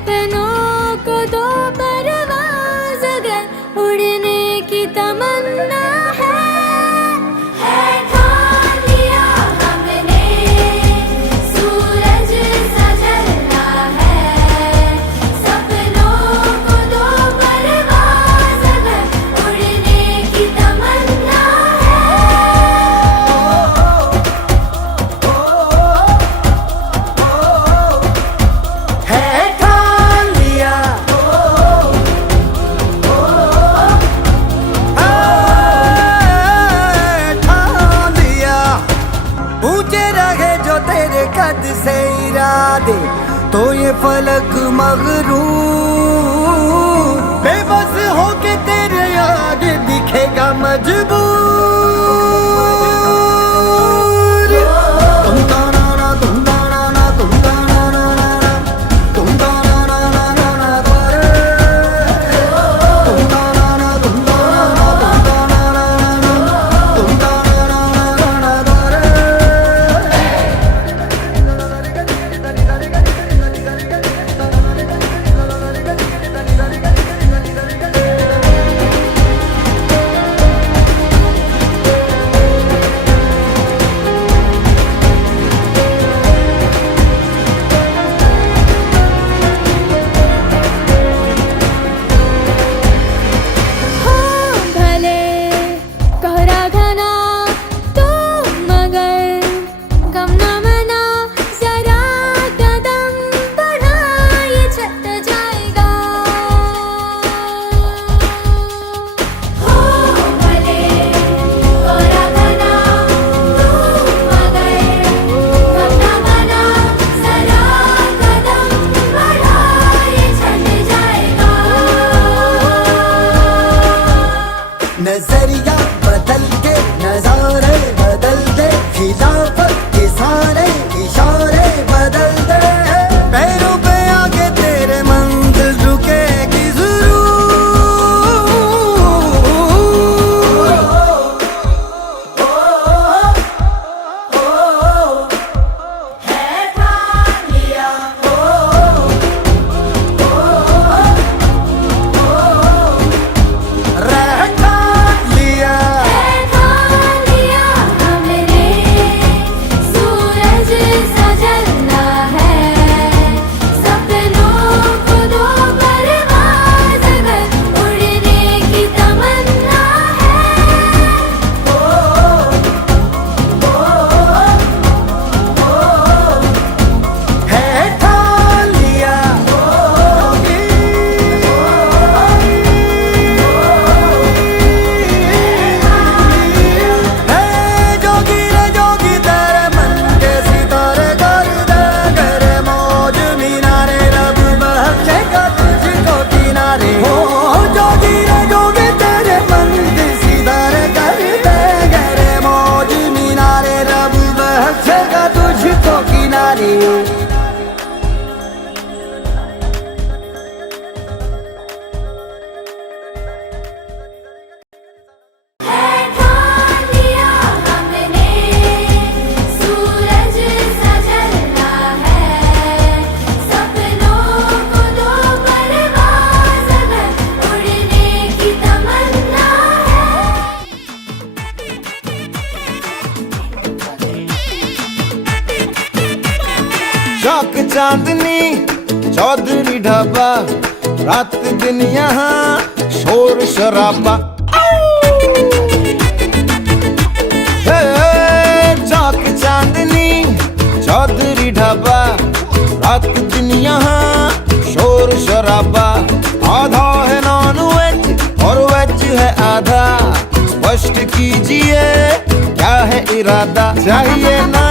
सपनों को दो परवाज़ अगर उड़ने की तमन्ना है ठान लिया हमने सूरज सा जलना है। सपनों को दो परवाज़ अगर उड़ने की तमन्ना है ठान लिया ठान लिया। ऊंचे रहे जो तेरे कद से इरादे तो ये फलक मगरूर बेबस होके तेरे आगे दिखेगा मजबूर। तुम ताना ना तुम ताना ना तुम ताना ना ना ना तुम ताना ना ना ना ना तारे। तुम ताना ना तुम ताना ना तुम ताना ना ना ना तुम ताना ना ना ना तारे। हो भले कोहरा घना तो मगर गम न मना जरा कदम बढ़ा ये छट जाएगा। हो भले कोहरा घना तो मगर गम न मना जरा कदम बढ़ा ये छट जाएगा। नजरिया बदल के नजारे बदल दे खिलाफत के सारे इशारे बदल दे। पैरों पे आके तेरे मंजिल रुकेगी जरूर। है ठान लिया रह ठान लिया ठान लिया हमने सूरज सा जलना है। सपनों को दो परवाज़ अगर उड़ने की तमन्ना है ठान लिया है। जोगी रे जोगी तेरे मन के सितारे कर दे करे मौज मीनारे रब बख्शेगा तुझको किनारे। हो जोगी रे जोगी तेरे मन के सितारे कर दे करे मौज मीनारे रब बख्शेगा तुझको किनारे। ठान लिया हमने सूरज सा जलना है। सपनों को दो परवाज़ अगर उड़ने की तमन्ना शौक चांदनी चौधरी ढाबा रात दिन यहाँ शोर शराबा। चौक चांदनी चौधरी ढाबा रात दिन यहाँ शोर शराबा। आधा है नॉन वेज और वेज है आधा। स्पष्ट कीजिए क्या है इरादा चाहिए ना